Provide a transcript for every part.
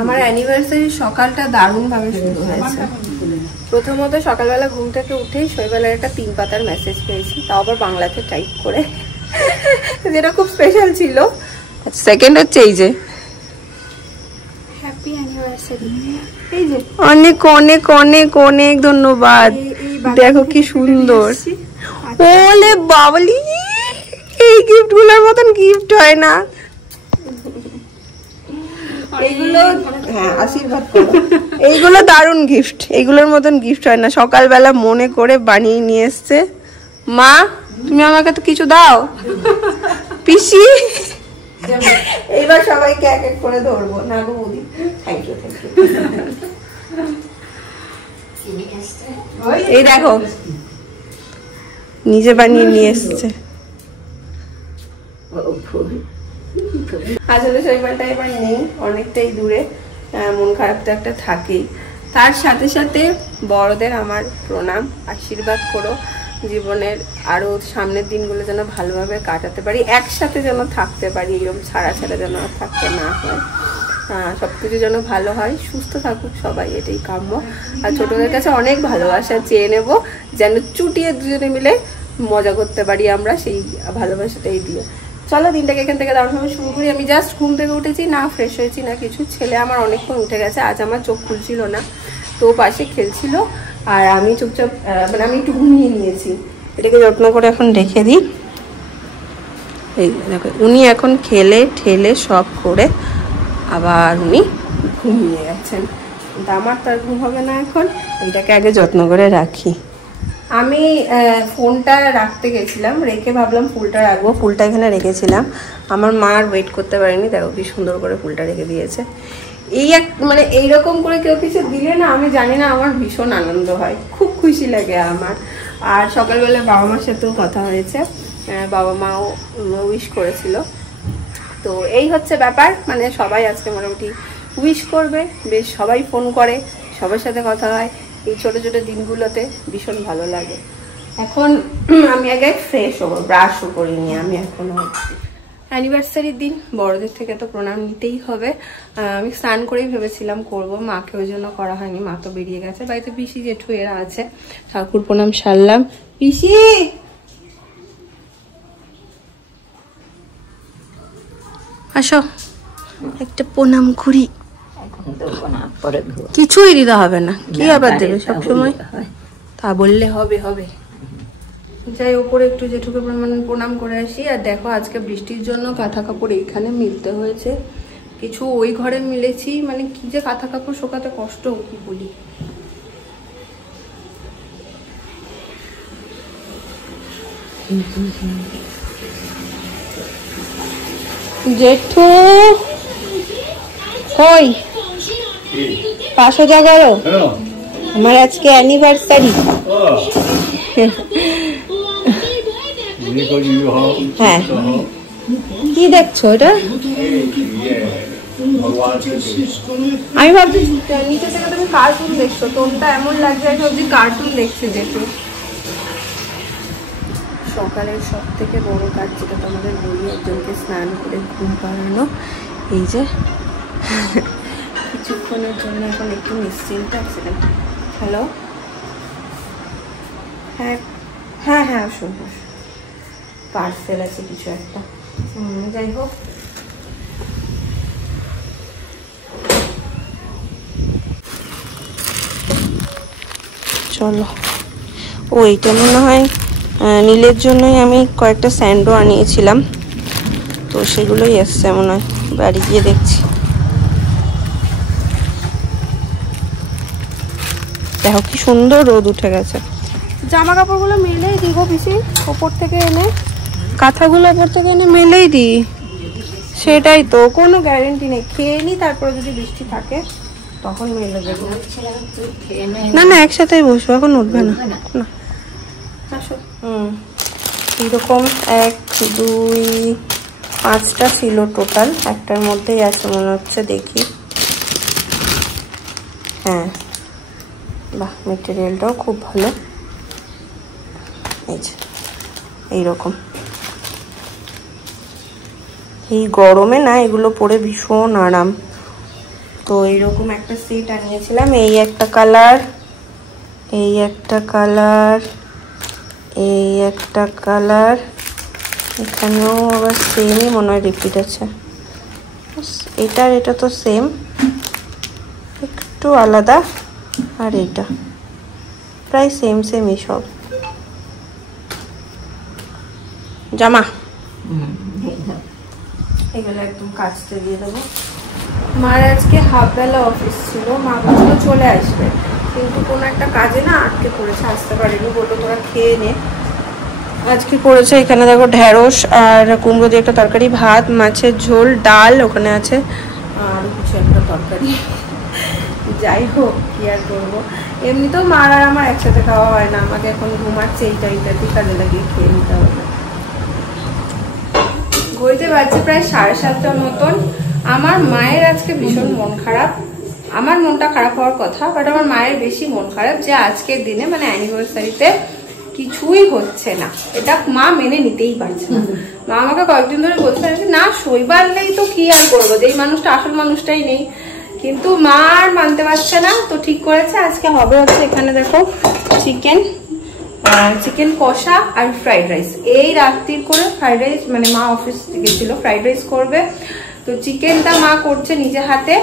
আমার অ্যানিভার্সারির সকালটা দারুণভাবে শুরু হয়েছে। প্রথমত সকালবেলা ঘুম থেকে উঠেই শৈবালের একটা 3 পাতার মেসেজ পেয়েছি, তাও আবার বাংলাতে টাইপ করে, যেটা খুব স্পেশাল ছিল। সেকেন্ড হচ্ছে এই যে হ্যাপি অ্যানিভার্সারি, এই যে অনেক অনেক অনেক অনেক ধন্যবাদ। দেখো কি সুন্দর, ওলে বাবলি, এই গিফট গুলোর মতন গিফট হয় না। এইগুলো হ্যাঁ আশীর্বাদ করো, এইগুলো দারুণ গিফট, এইগুলোর মতন গিফট হয় না। সকালবেলা মনে করে বানিয়ে নিয়ে এসছে। মা তুমি আমাকে তো কিছু দাও। পিসি এইবার সবাইকে এক এক করে ধরবো না গো বৌদি। Thank you thank you. এই দেখো নিজে বানিয়ে নিয়ে এসছে। আসলে শৈবালটা এবার নেই, অনেকটাই দূরে, মন খারাপ তো একটা থাকেই। তার সাথে সাথে বড়দের আমার প্রণাম, আশীর্বাদ করো জীবনের আরো সামনের দিনগুলো যেন ভালোভাবে কাটাতে পারি, একসাথে যেন থাকতে পারি, এরকম ছাড়া ছাড়া যেন থাকতে না হয়, সবকিছু যেন ভালো হয়, সুস্থ থাকুক সবাই, এটাই কাম্য। আর ছোটদের কাছে অনেক ভালোবাসা চেয়ে নেব, যেন চুটিয়ে দুজনে মিলে মজা করতে পারি আমরা, সেই ভালোবাসাটাই দিয়ে। চলো দিনটাকে এখান থেকে দারুণভাবে শুরু করি। আমি জাস্ট ঘুম থেকে উঠেছি, না ফ্রেশ হয়েছি না কিছু। ছেলে আমার অনেকক্ষণ উঠে গেছে, আজ আমার চোখ খুলছিল না, তো পাশে খেলছিল, আর আমি চুপচাপ মানে আমি একটু ঘুমিয়ে নিয়েছি। এটাকে যত্ন করে এখন রেখে দিই। এই দেখো উনি এখন খেলে ঠেলে সব করে আবার উনি ঘুমিয়ে গেছেন, কিন্তু আমার তো আর ঘুম হবে না এখন, এইটাকে আগে যত্ন করে রাখি। আমি ফোনটা রাখতে গেছিলাম, রেখে ভাবলাম ফুলটা রাখবো, ফুলটা এখানে রেখেছিলাম। আমার মা আর ওয়েট করতে পারেনি, দেখো কি সুন্দর করে ফুলটা রেখে দিয়েছে। এই এক মানে এইরকম করে কেউ কিছু দিলে না, আমি জানি না, আমার ভীষণ আনন্দ হয়, খুব খুশি লাগে আমার। আর সকালবেলা বাবা মার সাথেও কথা হয়েছে, বাবা মাও উইশ করেছিল। তো এই হচ্ছে ব্যাপার, মানে সবাই আজকে মোটামুটি উইশ করবে, বেশ সবাই ফোন করে, সবার সাথে কথা হয়, এই ছোটো ছোটো দিনগুলোতে ভীষণ ভালো লাগে। এখন আমি আগে ফ্রেশ হবো, ব্রাশও করিনি আমি এখনো। অ্যানিভার্সারির দিন বড়দের থেকে তো প্রণাম নিতেই হবে। আমি স্নান করেই ভেবেছিলাম করবো, মাকে ওই জন্য করা হয়নি, মা তো বেরিয়ে গেছে, বাড়িতে পিসি জেঠু এরা আছে। ঠাকুর প্রণাম সারলাম। পিসি আসো একটা প্রণাম করি। কিছুই দিতে হবে না, কি আবার দেবে সবসময়, তা বললে হবে হবে। যাই ওপরে একটু জেঠুকে প্রণাম করে আসি। আর দেখো আজকে বৃষ্টির জন্য কাঁথা কাপড় এইখানে মিলতে হয়েছে, কিছু ওই ঘরে মিলেছি, মানে কি যে কাঁথা কাপড় শোকাতে কষ্ট, কি বলি। জেঠু কই 511 আমার আজকে অ্যানিভার্সারি। হ্যাঁ কি দেখছো এটা? আমি ভাবছি নিচে থেকে তুমি কার্টুন দেখছো, তোমটা এমন লাগছে আমি ভাবছি কার্টুন দেখছে যেহেতু। সকালের সব থেকে বড় কাজ যেটা তোমাদের বলি, একজনকে স্নান করে ঘুম পাড়ানো। এই যে কিছুক্ষণের জন্য এখন একটু নিশ্চিন্ত আছিলেন। হ্যালো, হ্যাঁ হ্যাঁ হ্যাঁ আসুন, পার্সেল আছে কিছু একটা। যাই হোক চলো। ও এইটা মনে হয় নীলের জন্যই আমি কয়েকটা স্যান্ডো আনিয়েছিলাম, তো সেগুলোই এসছে মনে হয়, বাড়ি গিয়ে দেখছি। দেখো কি সুন্দর রোদ উঠে গেছে। জামা কাপড়গুলো মেলেই দিই গো পিসি, ওপর থেকে এনে কাঁথাগুলো ওপর থেকে এনে মেলেই দিই, সেটাই তো, কোনো গ্যারেন্টি নেই। খেয়ে নিই, তারপরে যদি বৃষ্টি থাকে তখন মেলে দেবো। না না একসাথেই বসবো, এখন উঠবে না। আসো। এরকম 1 2 5টা ছিল টোটাল, একটার মধ্যেই আছে মনে হচ্ছে, দেখি। হ্যাঁ বাহ, মেটেরিয়ালটাও খুব ভালো। এই যে এইরকম, এই গরমে না এগুলো পরে ভীষণ আরাম, তো এইরকম একটা সেট আনিয়েছিলাম, এই একটা কালার, এই একটা কালার, এই একটা কালার, এখানেও আবার সেমই মনে হয় রিপিট আছে, এটার এটা তো সেম, একটু আলাদা, আর এটা প্রায় সেম সেমই সব জামা। এগুলো একদম কাচতে দিয়ে দেবো। মার আজকে হাফ বেলা অফিস ছিল, মা বলছিল চলে আসবে, কিন্তু কোনো একটা কাজে না আটকে পড়েছে, আসতে পারেনি, বললো তোরা খেয়ে নে। আজকে করেছে এখানে দেখো ঢেঁড়স আর কুমড়ো দিয়ে একটা তরকারি, ভাত, মাছের ঝোল, ডাল ওখানে আছে, আর কিছু একটা তরকারি। যাই হোক কি আর করবো, এমনিতেও মার আর আমার একসাথে খাওয়া হয় না, আমাকে এখন ঘুমাচ্ছে এই টাইমটাতেই কাজে লাগিয়ে খেয়ে নিতে হবে। ঘড়িতে বাজছে প্রায় 7:30টার মতন। আমার মায়ের আজকে ভীষণ মন খারাপ, আমার মনটা খারাপ হওয়ার কথা, বাট আমার মায়ের বেশি মন খারাপ যে আজকের দিনে মানে অ্যানিভার্সারিতে কিছুই হচ্ছে না, এটা মা মেনে নিতেই পারছে না। মা আমাকে কয়েকদিন ধরে বলছে না শৈবাল নেই তো কি আর করবো, যে এই মানুষটা আসল মানুষটাই নেই, কিন্তু মা আর মানতে পারছে না। তো ঠিক করেছে আজকে হবে হচ্ছে এখানে দেখো চিকেন কষা আর ফ্রাইড রাইস। এই রাত্রির করে ফ্রাইড রাইস, মানে মা অফিস গেছিল, ফ্রাইড রাইস করবে, তো চিকেনটা মা করছে নিজে হাতে,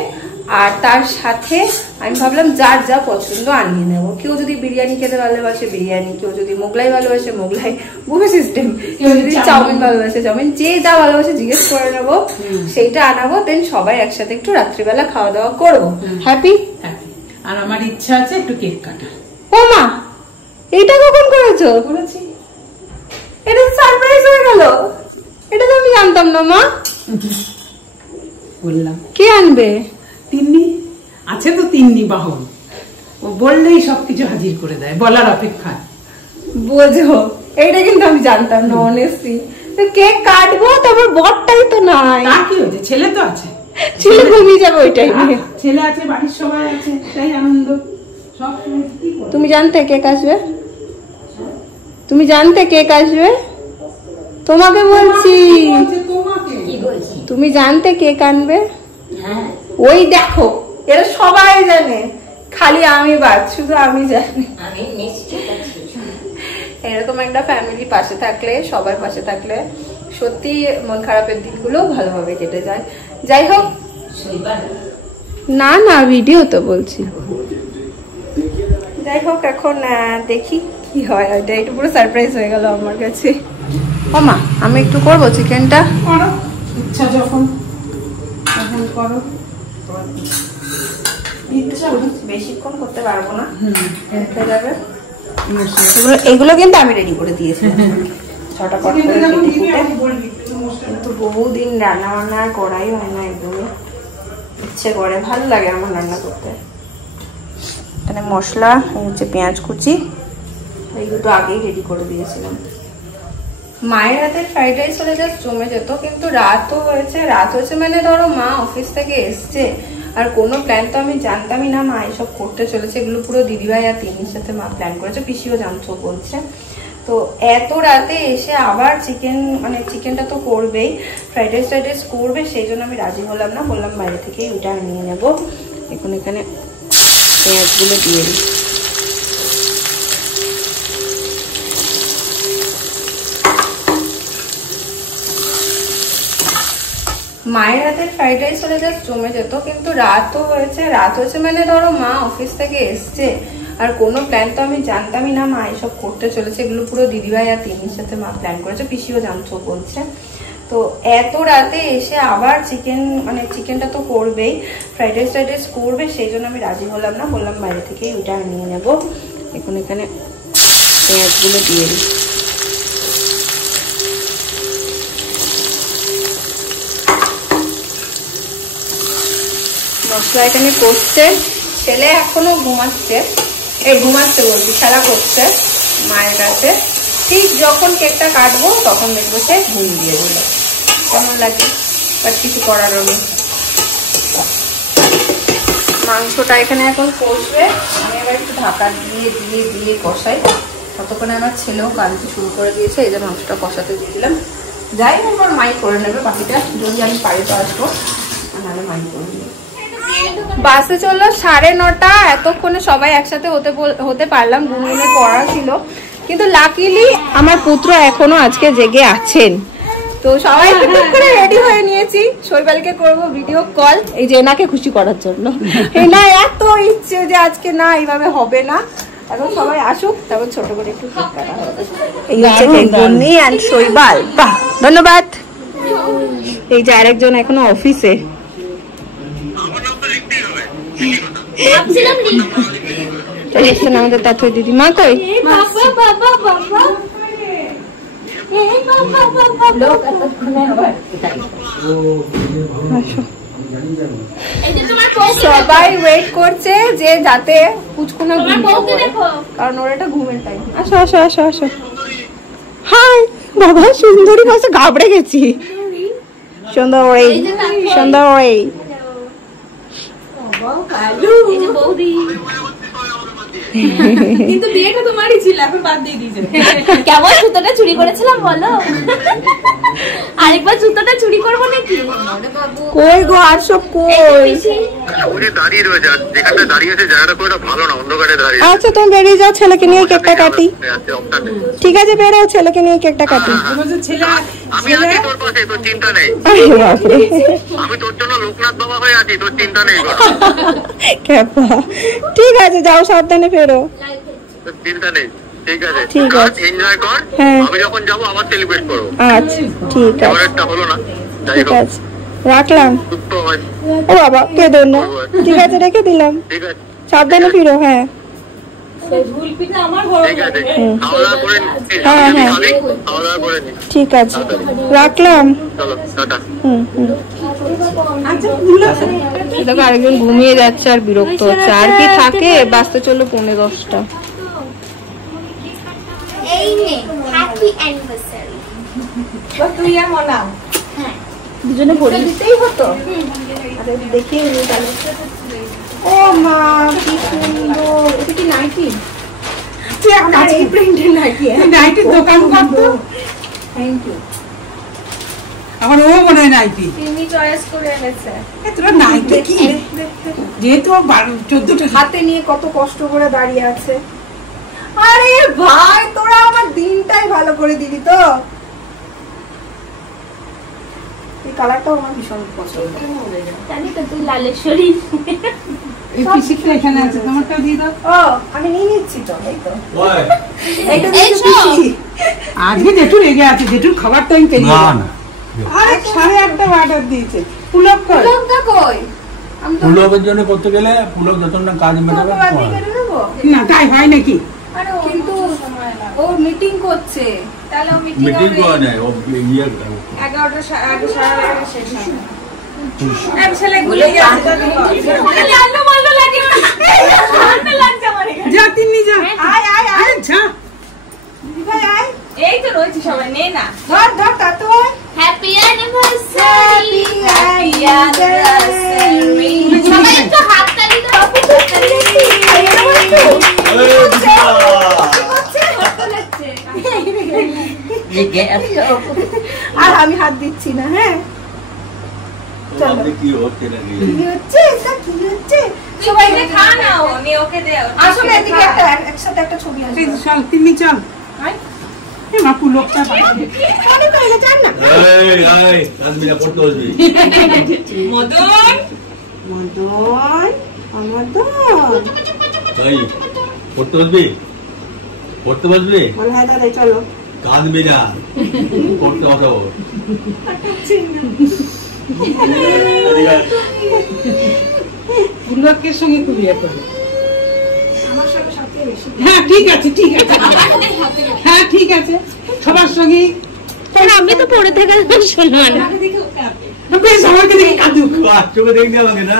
আর তার সাথে আমি ভাবলাম যার যা পছন্দ আনিয়ে নেবো। কেউ যদি বিরিয়ানি খেতে ভালোবাসে বিরিয়ানি, কেউ যদি মোগলাই ভালোবাসে মোগলাই, বুফে সিস্টেম, কেউ যদি চাউমিন ভালোবাসে চাউমিন, যে যা ভালোবাসে জিজ্ঞেস করে নেবো, সেইটা আনাবো, দেন সবাই একসাথে একটু রাত্রিবেলা খাওয়া দাওয়া করবো। হ্যাপি? আর আমার ইচ্ছা আছে একটু কেক কাটা। ও মা, এটা কখন করেছো? করেছি, এটা তো সারপ্রাইজ হয়ে গেল, এটা তো আমি জানতাম না মা। বললাম কে আনবে? তিন্নি আছে তো, তিন্নি বাহন, ও বললেই সবকিছু হাজির করে দেয়, বলার অপেক্ষা। বোঝো, এইটা কিন্তু আমি জানতাম না অনেস্টলি। তো কেক কাটবো, তারপর বরটাই তো নাই। তা কি হয়েছে, ছেলে তো আছে, ছেলে ঘুমিয়ে যাবে ওই টাইমে। ছেলে আছে, বাড়ির সবাই আছে, তাই আনন্দ। সব তুমি জানতে কেক আসবে? তুমি জানতে কেক আসবে? তোমাকে বলছি, তুমি জানতে কেক আনবে? ওই দেখো, এরা সবাই জানে, খালি আমি বাদ, শুধু আমি জানি। এরকম একটা ফ্যামিলি পাশে থাকলে, সবার পাশে থাকলে সত্যি মন খারাপের দিনগুলো ভালোভাবে কেটে যায়। যাই হোক, না না ভিডিও তো বলছি। যাই হোক, এখন দেখি কি হয়, এটা একটু পুরো সারপ্রাইজ হয়ে গেল আমার কাছে। ও মা, আমি একটু করবো চিকেনটা, করো ইচ্ছা যখন তখন করো, বেশিক্ষণ করতে পারবো না, হয়ে যাবে। এগুলো কিন্তু আমি রেডি করে দিয়েছি ছটাপট করে কিন্তু বহুদিন রান্না বান্না আর করাই হয় না, একদমই ইচ্ছে করে, ভালো লাগে আমার রান্না করতে। এখানে মশলা হচ্ছে পেঁয়াজ কুচি, এই দুটো আগেই রেডি করে দিয়েছিলাম। মায়ের হাতে ফ্রাইড রাইস হলে জাস্ট জমে যেত, কিন্তু রাতও হয়েছে, রাত হয়েছে মানে ধরো মা অফিস থেকে এসছে, আর কোনো প্ল্যান তো আমি জানতামই না মা এসব করতে চলেছে, এগুলো পুরো দিদিভাই আর তিন্নির সাথে মা প্ল্যান করেছে, পিসিও জানতো বলছে। তো এত রাতে এসে আবার চিকেন, মানে চিকেনটা তো করবেই, ফ্রাইড রাইস করবে, সেই জন্য আমি রাজি হলাম না, বললাম বাইরে থেকেই ওইটা নিয়ে নেবো। এখন এখানে পেঁয়াজগুলো দিয়ে দিই, মায়ের হাতের ফ্রাইড রাইস হলে জাস্ট জমে যেত, কিন্তু রাতও হয়েছে, রাত হয়েছে মানে ধরো মা অফিস থেকে এসছে, আর কোনো প্ল্যান তো আমি জানতামই না মা এসব করতে চলেছে, এগুলো পুরো দিদিভাই আর তিন্নির সাথে মা প্ল্যান করেছে, পিসিও জানতো বলছে। তো এত রাতে এসে আবার চিকেন, মানে চিকেনটা তো করবেই, ফ্রাইড রাইস করবে, সেই জন্য আমি রাজি হলাম না, বললাম বাইরে থেকেই ওইটা নিয়ে নেবো। এখন এখানে পেঁয়াজগুলো দিয়ে দিই, মশলা এখানে কষছে, ছেলে এখনো ঘুমাচ্ছে, ঘুমাচ্ছে বলছি, খেলা করছে মায়ের কাছে। ঠিক যখন কেকটা কাটবো তখন দেখবো সে ঘুম দিয়ে দিল, কেমন লাগে, বাট কিছু করারও নেই। মাংসটা এখানে এখন কষবে, আমি এবার একটু ঢাকা দিয়ে দিয়ে দিয়ে কষাই, ততক্ষণে আমার ছেলেও কাঁদতে শুরু করে দিয়েছে, এই যে মাংসটা কষাতে দিয়ে দিলাম। যাই হোক, মাই করে নেবে বাকিটা, যদি আমি পারি তো আসবো, নাহলে মাই করে নেবে। বাসে চললো 9:30, এতক্ষণে সবাই একসাথে হতে পারলাম। গুনগুনের পড়া ছিল, কিন্তু লাকিলি আমার পুত্র এখনো আজকে জেগে আছেন। তো সবাই টুকটুক করে রেডি হয়ে নিয়েছি, শৈবালকে করব ভিডিও কল, এই যে এনাকে খুশি করার জন্য। না এত ইচ্ছে যে আজকে না এইভাবে হবে না, এখন সবাই আসুক, তারপর ছোট করে একটু কেক কাটা হবে। এই হচ্ছে গুননি এন্ড শৈবাল। বাহ, ধন্যবাদ। এই যে আরেকজন এখনো অফিসে। আমাদের তাথই দিদিমা কই? সবাই ওয়েট করছে যে যাতে পুচকুনা ঘুমিয়ে, কারণ ওর একটা ঘুমের টাইম। আসো আসো আসো আসো। হাই বাবা, সুন্দরী বসে ঘাবড়ে গেছি। সুন্দরী সুন্দরী কিন্তু বিয়েটা তোমারই ছিল, এখন বাদ দিয়ে দিয়েছে। কেমন জুতোটা চুরি করেছিলাম বলো? আরেকবার জুতোটা চুরি করবো নাকি? কই গো, আর সব কই? দাঁড়িয়ে রয়েছে, যেখানে দাঁড়িয়েছে জায়গাটা খুব ভালো না, অন্ধকারে দাঁড়িয়ে। আচ্ছা তুমি বেরিয়ে যাও, ছেলেকে নিয়ে কেকটা কাটি। ঠিক আছে বেরো, ছেলেকে নিয়ে কেকটা কাটি। আমি আছি তোর পাশে, তোর চিন্তা নেই। আমি তোর জন্য লোকনাথ বাবা হয়ে আছি, তোর চিন্তা নেই। ঠিক আছে যাও, সাবধানে ফেরো। তোর চিন্তা নেই, ঠিক আছে? ঠিক আছে, এনজয় কর। হ্যাঁ আমি যখন যাবো আবার সেলিব্রেট করবো। আচ্ছা ঠিক আছে, একটা হলো না, যাই ঠিক হোক, আছে রাখলাম। সুস্থ হয়। ও বাবা কেঁদো না, ঠিক আছে রেখে দিলাম, ঠিক আছে, সাবধানে ফিরো। হ্যাঁ ঠিক আছে, খাওয়া দাওয়া করে নিচ্ছি। হ্যাঁ, হ্যাঁ। খাওয়া দাওয়া করে নিচ্ছি। ঠিক আছে রাখলাম। চলো টাটা। দেখো আরেকজন ঘুমিয়ে যাচ্ছে আর বিরক্ত হচ্ছে। আর কি থাকে, বাসতে চললো 9:10। এই নে হ্যাপি অ্যানিভার্সারি। তুই আর মনা দুজনে ভরে দিতেই হতো। আরে দেখিয়ে নি তাহলে। ও মা কি সুন্দর, এটা কি নাইটি? কাঁচি প্রিন্টের নাইটি। নাইটির দোকান করতো। Thank you. আমার ও মনে হয় নাইটি। তিনি চয়েস করে এনেছে। তোরা নাইটি কি? যেহেতু 14টা হাতে নিয়ে কত কষ্ট করে দাঁড়িয়ে আছে। আরে ভাই তোরা আমার দিনটাই ভালো করে দিবি তো। এই কালারটাও আমার ভীষণ পছন্দ। জানি তো তুই লালেশ্বরী। এই পিসিটা এখানে আছে, তোমারটাও দিয়ে দাও। ও আমি নিয়ে নিচ্ছি তো, এই তো। এইটা এই দিচ্ছি শোন। পিসি। আজকে জেঠু রেগে আছে, জেঠুর খাবার টাইম পেরিয়ে গেল। আরে 8:30 অর্ডার দিয়েছে। পুলক কর। লঙ্কা কই? আমি তো পুলকের জন্য করতে গেলে পুলক যত না কাজ মেটাবে বাদ দিয়ে কেটে দেবো। না তাই হয় নাকি? কিন্তু ও মিটিং করছে, তাহলে ও মিটিং মিটিং করা যায় ও ইয়ে 11টা আগে 11:30 শেষ হবে। এক ছেলে ভুলে গেছে। লাল্লু মাল্লু লাগে না। ঠান্ডা লাগছে আমার এখানে। যা তিন্নি যা। আয় আয় আয়, আরে যা। ভাই আয়, এই তো রয়েছে সবাই, নে না। ধর ধর তাতো। Happy anniversary. সবাই একটু হাত তালি দাও। আর আমি হাত দিচ্ছি না। হ্যাঁ আপনি কি হচ্ছে নাকি কি হচ্ছে, এটা কি হচ্ছে? সবাই নে খা নাও, নে ওকে দে। আসলে এদিকে একটা একসাথে একটা ছবি আসবে। চল তিন্নি চল। এ মা পুলকটা বানাবে। অনেক হয়ে গেছে, আর না। এই এই আজমিরা পড়তে বসবি মদন মদন, আমার দন। তাই পড়তে বসবি পড়তে বসবি বল হ্যাঁ দাদা চলো। কাঁদবি না, পড়তে বসাবো। পুলকের সঙ্গে খুব ইয়ে করবে। আমার সঙ্গে সবচেয়ে বেশি। হ্যাঁ ঠিক আছে ঠিক আছে। হ্যাঁ ঠিক আছে, সবার সঙ্গে। আমি তো পড়ে থাকার শোনো না। বেশ আমাকে দেখে কাঁদুক। আর চোখে দেখবি আমাকে না।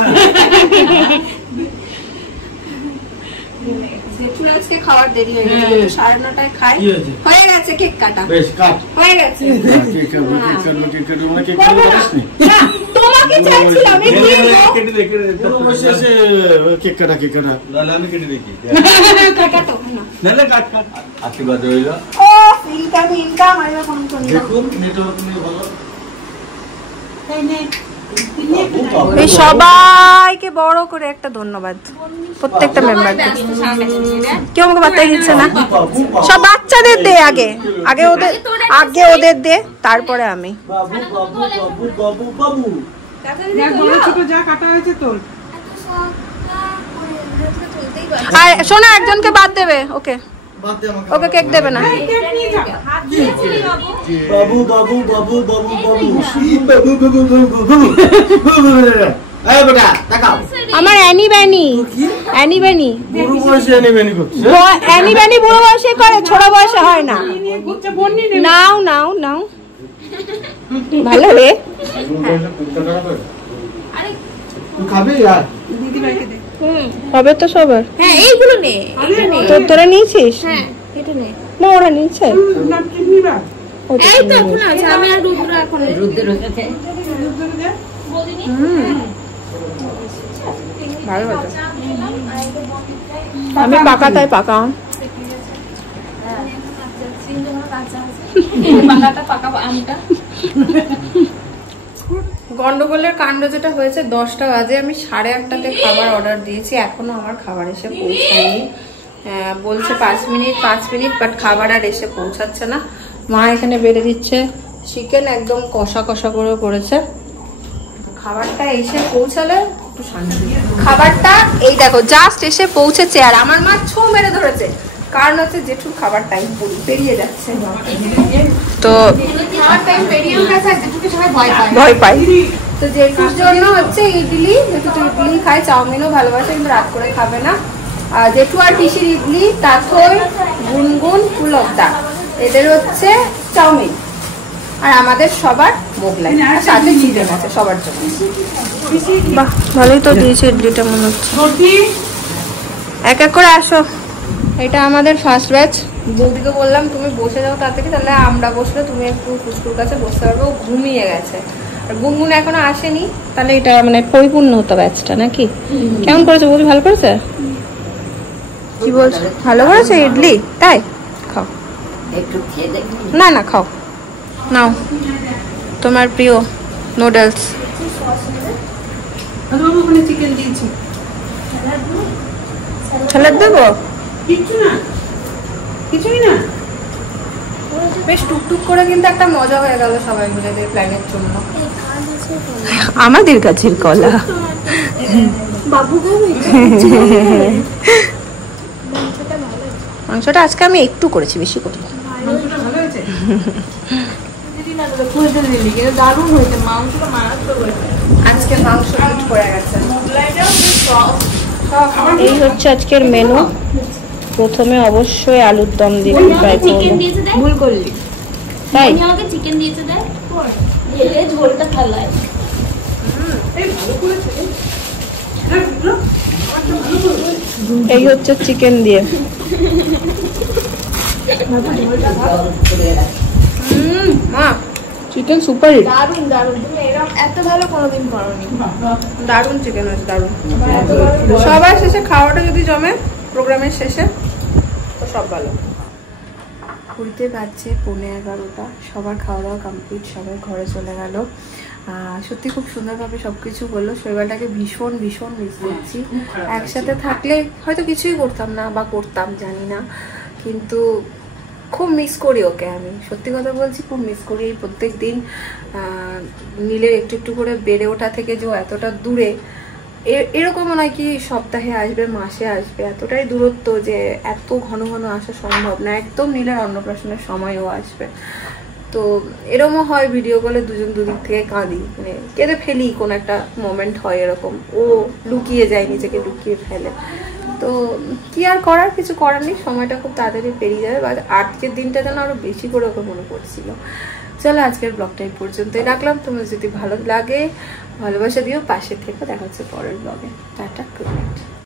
জেঠুর আজকে খাবার দেরি হয়ে গেছে, 9:30 খাই। কি হয়েছে? হয়ে গেছে কেক কাটা, বেশ কাট। হয়ে গেছে। কেক কাটবো কেক কাটবো মানে কেক কাটবো আসনি। না, তোমাকে চাইছিলাম এই দিয়ে দাও। কেটে দে কেটে দে। বসে আছে কেক কাটা নাহলে আমি কেটে দেখি। কাটো না। নাহলে কাট কাট। আশীর্বাদ রইল। ও ইনকাম আমি ফোন করি না। দেখুন নেটওয়ার্ক নিয়ে ভালো। তাই নে এই সবাইকে বড় করে একটা ধন্যবাদ প্রত্যেকটা মেম্বারকে। কেউ আমাকে বার্তাই দিচ্ছে না, সব বাচ্চাদের দে, আগে আগে ওদের দে, তারপরে আমি। ছোট যা কাটা হয়েছে তোর। আর শোনো, একজনকে বাদ দেবে, ওকে ওকে কেক দেবে না। বাবু বাবু বাবু বাবু বাবু বাবু বাবু বেটা তাকাও। আমার অ্যানি ব্যানি বুড়ো বয়সে অ্যানি ব্যানি করছে। অ্যানি ব্যানি বুড়ো বয়সে করে, ছোট বয়সে হয় না। নাও ভালো রে। তুই খাবি আর হবে তো সবার। হ্যাঁ এইগুলো নে, তোরা নিয়েছিস? হ্যাঁ এটা নে। না ওরা নিচ্ছে। এই তো এখন আছে, আমি আর রুদ্র এখন ভালো হতো। আমি পাকা, তাই পাকা। গন্ডগোলের কাণ্ড যেটা হয়েছে, 10টা বাজে, আমি 8:30-তে খাবার অর্ডার দিয়েছি, এখনো আমার খাবার এসে পৌঁছায়নি। বলছে 5 মিনিট, বাট খাবার আর এসে পৌঁছাচ্ছে না। মা এখানে বেড়ে দিচ্ছে চিকেন, একদম কষা করে করেছে। খাবারটা এসে পৌঁছালে একটু শান্তি। খাবারটা এই দেখো জাস্ট এসে পৌঁছেছে, আর আমার মা ছো মেরে ধরেছে, কারণ হচ্ছে জেঠুর খাবার টাইম পেরিয়ে যাচ্ছে। তো খাবার টাইম পেরিয়ে গেছে, জেঠুকে সবাই ভয় পায়। তো জেঠুর জন্য হচ্ছে ইডলি, জেঠু তো ইডলি খায়, চাউমিনও ভালোবাসে, কিন্তু রাত করে খাবে না। জেঠু আর পিসির ইডলি, তাথই, গুনগুন, পুলকদা, এদের হচ্ছে চাউমিন, আর আমাদের সবার মোগলাই, আর সাথে চিকেন আছে সবার জন্য। বাহ, ভালোই তো দিয়েছে ইডলিটা মনে হচ্ছে। এক এক করে আসো। এটা আমাদের ফার্স্ট ব্যাচ। বৌদিকে বললাম তুমি বসে যাও তাড়াতাড়ি, তাহলে আমরা বসলে তুমি একটু পুচকুর কাছে বসতে পারবে, ও ঘুমিয়ে গেছে। আর গুনগুন এখনো আসেনি, তাহলে এটা মানে পরিপূর্ণ হতো ব্যাচটা নাকি? কেমন করেছে বৌদি? ভালো করেছে? কি বলছো? ভালো করেছে ইডলি? তাই খাও, না খাও, নাও তোমার প্রিয় নুডলস। চিকেন দিয়েছি, স্যালাড দেবো? কিছুই না। বেশ টুকটুক করে কিন্তু একটা মজা হয়ে গেল সবাই মিলে প্ল্যানের জন্য। আমাদের কাছের কলা মাংসটা আজকে আমি একটু করেছি, বেশি করি। দারুণ হয়েছে মাংসটা, মারাত্মক হয়েছে আজকে মাংস হিট করে গেছে। এই হচ্ছে আজকের মেনু। প্রথমে অবশ্যই আলুর দম দিয়ে ট্রাই করব। ভুল করলি, তাই আমাকে চিকেন দিয়েছে, দেখ ঢেলে ঝোলটা ফেলায়। এই হচ্ছে চিকেন দিয়ে। মা চিকেন সুপার হিট, দারুণ। তুমি এরকম এত ভালো কোনোদিন করোনি। দারুণ চিকেন আছে, দারুণ। সবার শেষে খাওয়াটা যদি জমে প্রোগ্রামের শেষে, তো সব ভালো। ঘুরতে পারছে 11:15, সবার খাওয়া দাওয়া কমপ্লিট, সবাই ঘরে চলে গেল। সত্যি খুব সুন্দরভাবে সবকিছু বললো। শৈবালটাকে ভীষণ মিস করছি। একসাথে থাকলে হয়তো কিছুই করতাম না, বা করতাম জানি না, কিন্তু খুব মিস করি ওকে। আমি সত্যি কথা বলছি, খুব মিস করি। এই প্রত্যেক দিন নীলের একটু করে বেড়ে ওঠা থেকে যে এতটা দূরে, এরকম নয় কি সপ্তাহে আসবে, মাসে আসবে, এতটাই দূরত্ব যে এত ঘন আসা সম্ভব না। একদম নীলের অন্নপ্রাশনের সময়ও আসবে। তো এরকমও হয় ভিডিও কলে দুজন দুদিক থেকে কাঁদি, মানে কেঁদে ফেলি, কোন একটা মোমেন্ট হয় এরকম। ও লুকিয়ে যায়, নিজেকে লুকিয়ে ফেলে। তো কি আর করার, কিছু করার নেই। সময়টা খুব তাড়াতাড়ি পেরিয়ে যাবে। বা আজকের দিনটা যেন আরো বেশি করে ওকে মনে পড়ছিল। চলো আজকের ব্লগটা এই পর্যন্তই রাখলাম। তোমার যদি ভালো লাগে ভালোবাসা দিও, পাশে থেকে। দেখা হচ্ছে পরের ব্লগে। Tata, good night.